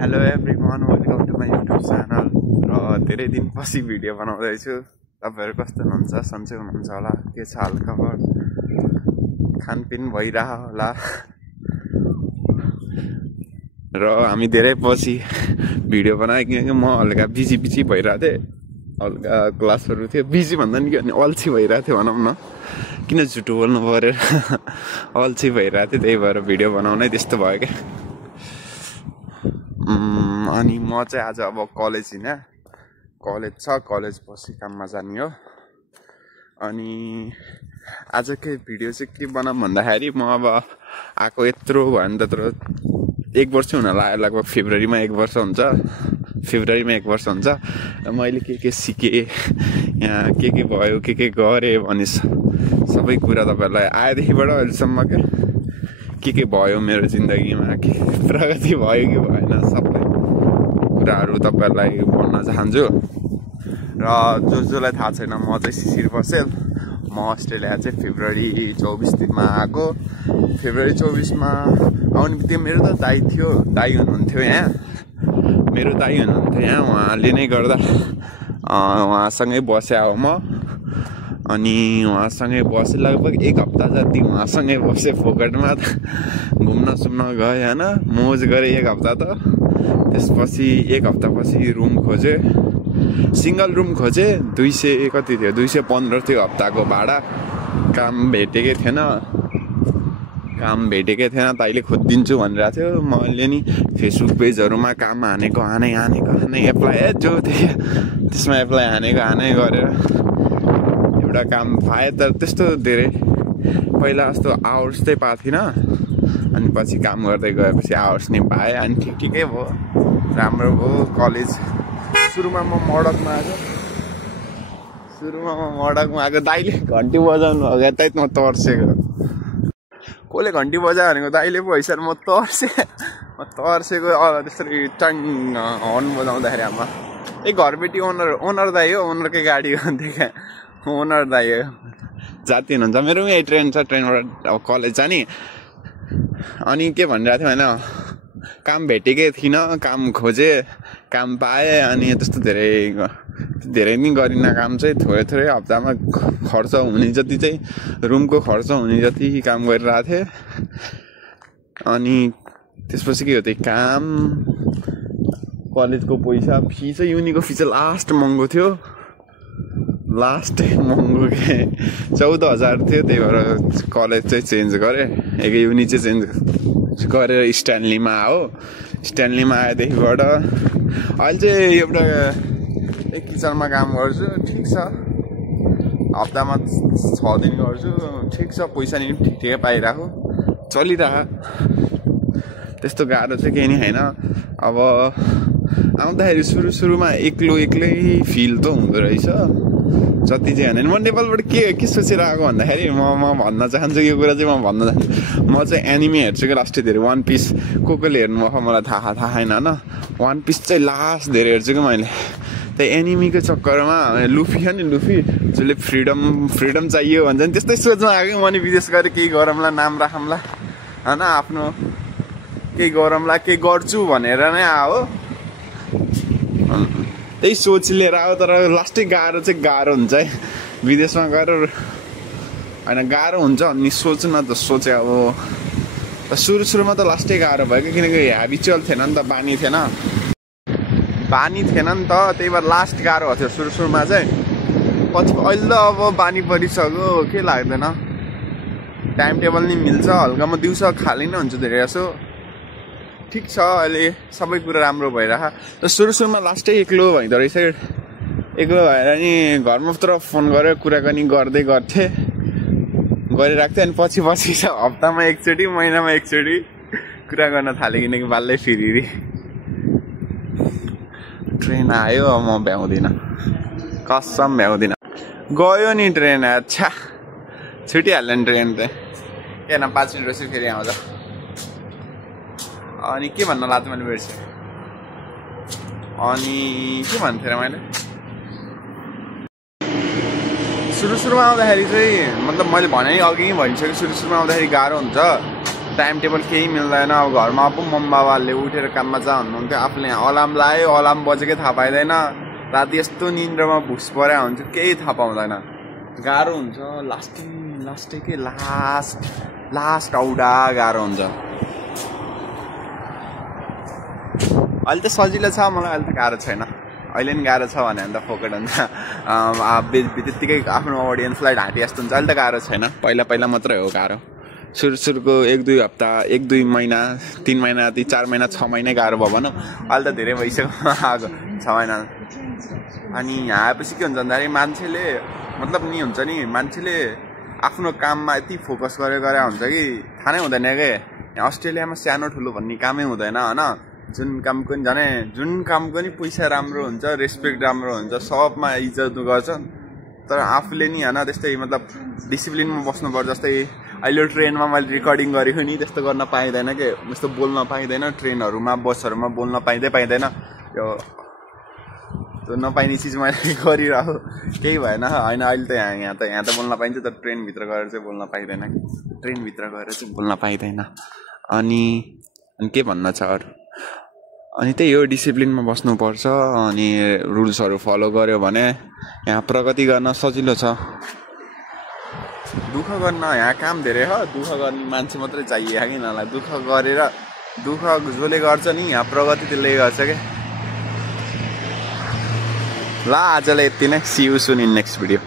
Hello everyone, welcome to my YouTube channel. र धेरै दिनपछि भिडियो बनाउँदैछु। तपाईँहरू कस्तो हुनुहुन्छ? सन्चै हुनुहुन्छ होला? के छ हालखबर? खानपिन भइरह होला। र हामी धेरै पछि भिडियो बनाएँ किनकि म हल्का बिजी भइरहेको थिएँ। हल्का क्लासहरू थियो, बिजी भन्दा नि के भने अल्छी भइरहेको थियो भनौँ न। किन झुटो बोल्नु पऱ्यो, अल्छी भइरहेको थियो, त्यही भएर भिडियो बनाउनै त्यस्तो भयो क्या। अनि म चाहिँ आज अब कलेज पछि काममा जाने हो। अनि आज के भिडियो चाहिँ के बनाऊँ भन्दाखेरि म अब आएको यत्रो भयो भने त्यत्रो 1 वर्ष हुन लाग्यो। लगभग फेब्रुअरीमा 1 वर्ष हुन्छ। मैले के सिकेँ, यहाँ के भयो, के गरेँ भने सबै कुरा तपाईँहरूलाई आएदेखिबाट अहिलेसम्म के भयो मेरो जिन्दगीमा, के प्रगति भयो कि भएन, सबै कुराहरू तपाईँहरूलाई भन्न चाहन्छु। र जसलाई थाहा छैन, म चाहिँ शिशिर बसेल। म अस्ट्रेलिया चाहिँ फेब्रुअरी 24 दिनमा आएको। फेब्रुअरी 24मा आउने बित्तिकै मेरो त दाइ हुनुहुन्थ्यो यहाँ। उहाँले नै गर्दा उहाँसँगै बसेँ अब म। अनि उहाँसँगै बसेँ लगभग 1 हप्ता जति उहाँसँगै बसेँ। फोकटमा घुम्न सुम्न गएँ होइन, मोज गरेँ 1 हप्ता त। त्यसपछि 1 हप्तापछि रुम खोजेँ, सिङ्गल रुम खोजेँ। 200 कति थियो, 215 थियो हप्ताको भाडा। काम भेटेकै थिएन। तैँले खोजिदिन्छु भनिरहेको थियो। मैले नि फेसबुक पेजहरूमा काम हानेको एप्लाई जो थियो त्यसमा एप्लाई हानेको गरेर एउटा काम पाएँ। तर त्यस्तो धेरै पहिला जस्तो आवर्स चाहिँ पाएको थिइनँ। अनि पछि काम गर्दै गएपछि आवर्स नि पाएँ। अनि ठिकै भयो, राम्रो भयो। कलेज सुरुमा म मडकमा आएको। दाइले घन्टी बजाउनु हो क्या, त्यही म तर्सेको। कसले घन्टी बजायो भनेको दाइले पो हैछ। म तर्सेको त्यसरी टङ हर्न बजाउँदाखेरि आमा घरबेटी ओनर दाइ हो, ओनरकै गाडी हो। देखा ओनर दाइ हो, जाति हुनुहुन्छ। मेरो यही ट्रेन छ, ट्रेनबाट अब कलेज जाने। अनि के भनिरहेको थियो होइन, काम भेटेकै थिइनँ, काम खोजेँ, काम पाएँ। अनि त्यस्तो धेरै नि गरिनँ काम चाहिँ। थोरै हप्तामा खर्च हुने जति चाहिँ, रुमको खर्च हुने जति काम गरिरहेको थिएँ। अनि त्यसपछि के हो त्यही काम, कलेजको पैसा, फी चाहिँ युनिको फी चाहिँ लास्ट महँगो थियो। के 14,000 थियो। त्यही भएर कलेज चाहिँ चेन्ज गरेँ। युनि चाहिँ चेन्ज गरेर स्ट्यान्लीमा आएदेखिबाट अहिले चाहिँ एउटा किचनमा काम गर्छु। ठिक छ, हप्तामा 6 दिन गर्छु। ठिक छ, पैसा नि ठिकै पाइरहेको, चलिरहेको। त्यस्तो गाह्रो चाहिँ केही नि छैन। अब आउँदाखेरि सुरुमा एक्लै फिल त हुँदो रहेछ जति चाहिँ होइन। म नेपालबाट के सोचेर आएको भन्दाखेरि म भन्न चाहन्छु यो कुरा चाहिँ। म चाहिँ एनिमे हेर्छु कि लास्ट धेरै। वान पिस कसले हेर्नुभएको मलाई थाहा छैन होइन। वान पिस चाहिँ लास्ट धेरै हेर्छु कि मैले। त्यही एनिमीको चक्करमा लुफी छ नि, जसले फ्रिडम चाहियो भन्छ नि, त्यस्तै सोचमा आएको। म नि विदेश गएर केही गरौँला, नाम राखौँला होइन, आफ्नो केही गरौँला, केही गर्छु भनेर नै आयो। त्यही सोच लिएर आयो। तर लास्टै गाह्रो हुन्छ है विदेशमा गएर होइन। गाह्रो हुन्छ अनि सोच्न त सोचेँ। अब सुरुमा त लास्टै गाह्रो भयो कि, किनकि ह्याबिचुअल थिएन नि त, बानी थिएन नि त। त्यही भएर लास्ट गाह्रो भएको थियो सुरुमा चाहिँ। पछि अहिले त अब बानी परिसक्यो, के लाग्दैन। टाइम टेबल नि मिल्छ, हल्का म दिउँसो खाली नै हुन्छु धेरै जसो। ठिक छ, अहिले सबै कुरा राम्रो भइरहेको। सुरुमा लास्टै एक्लो भइदो रहेछ। एक्लो भएर नि घरमा तर फोन गरेर कुराकानी गरिरहेको थिएँ। अनि पछि चाहिँ हप्तामा एकचोटि, महिनामा एकचोटि कुरा गर्न थालेँ। किनकि बाल्दै फेरि ट्रेन आयो, म भ्याउँदिनँ, कसम भ्याउँदिनँ। गयो नि ट्रेन, अच्छा छुटिहाल्यो नि ट्रेन त। किन 5 मिनट पछि फेरि आउँछ। अनि के भन्न लाग्थ्यो मैले बिर्सेँ। अनि के भन्थेँ र मैले सुरुमा आउँदाखेरि चाहिँ, मतलब मैले भने अघि भनिसकेँ, सुरुमा आउँदाखेरि गाह्रो हुन्छ। टाइम टेबल केही मिल्दैन। अब घरमा अब मम्बाबाले उठेर काममा जा भन्नुहुन्थ्यो, आफूले अलार्म लायो, अलार्म बजेकै थाहा पाइँदैन, राति यस्तो निन्द्रामा भुस परे हुन्छ केही थाहा पाउँदैन, गाह्रो हुन्छ। लास्ट औडा गाह्रो हुन्छ। अहिले त सजिलो छ, मलाई अहिले त गाह्रो छैन। अहिले नि गाह्रो छ भने त फोकट हुन्छ, त्यत्तिकै आफ्नो अडियन्सलाई ढाँटी जस्तो हुन्छ। अहिले त गाह्रो छैन, पहिला मात्रै हो गाह्रो। सुरुको 1-2 हप्ता, 1-2 महिना, 3 महिना, 4 महिना, 6 महिना गाह्रो भयो भनौँ। अहिले त धेरै भइसक्यो आएको 6 महिना। अनि यहाँ आएपछि के हुन्छ भन्दाखेरि मान्छेले मतलब नि हुन्छ नि, मान्छेले आफ्नो काममा यति फोकस गरे हुन्छ कि थाहा नै हुँदैन के। यहाँ अस्ट्रेलियामा सानो ठुलो भन्ने कामै हुँदैन होइन। जुन कामको नि पैसा राम्रो हुन्छ, रेस्पेक्ट राम्रो हुन्छ, सबमा इज्जत गर्छ। तर आफूले नि होइन त्यस्तै मतलब डिसिप्लिनमा बस्नुपर्छ। जस्तै अहिले ट्रेनमा मैले रेकर्डिङ गरेको नि त्यस्तो गर्न पाइँदैन के, त्यस्तो बोल्न पाइँदैन ट्रेनहरूमा, बसहरूमा बोल्न पाइँदैन। यो त्यो नपाइने चिज मैले गरिरहेको केही भएन होइन। अहिले त यहाँ त बोल्न पाइन्छ, तर ट्रेनभित्र गएर चाहिँ बोल्न पाइँदैन। अनि के भन्न छ अरू, अनि त्यही हो, डिसिप्लिनमा बस्नुपर्छ। अनि रुल्सहरू फलो गर्यो भने यहाँ प्रगति गर्न सजिलो छ। दुःख गर्न यहाँ काम धेरै हो, दुःख गर्ने मान्छे मात्रै चाहियो कि नलाई। दुःख जसले गर्छ नि यहाँ प्रगति त्यसले गर्छ क्या। ल आजलाई यति नै, see you soon in next video.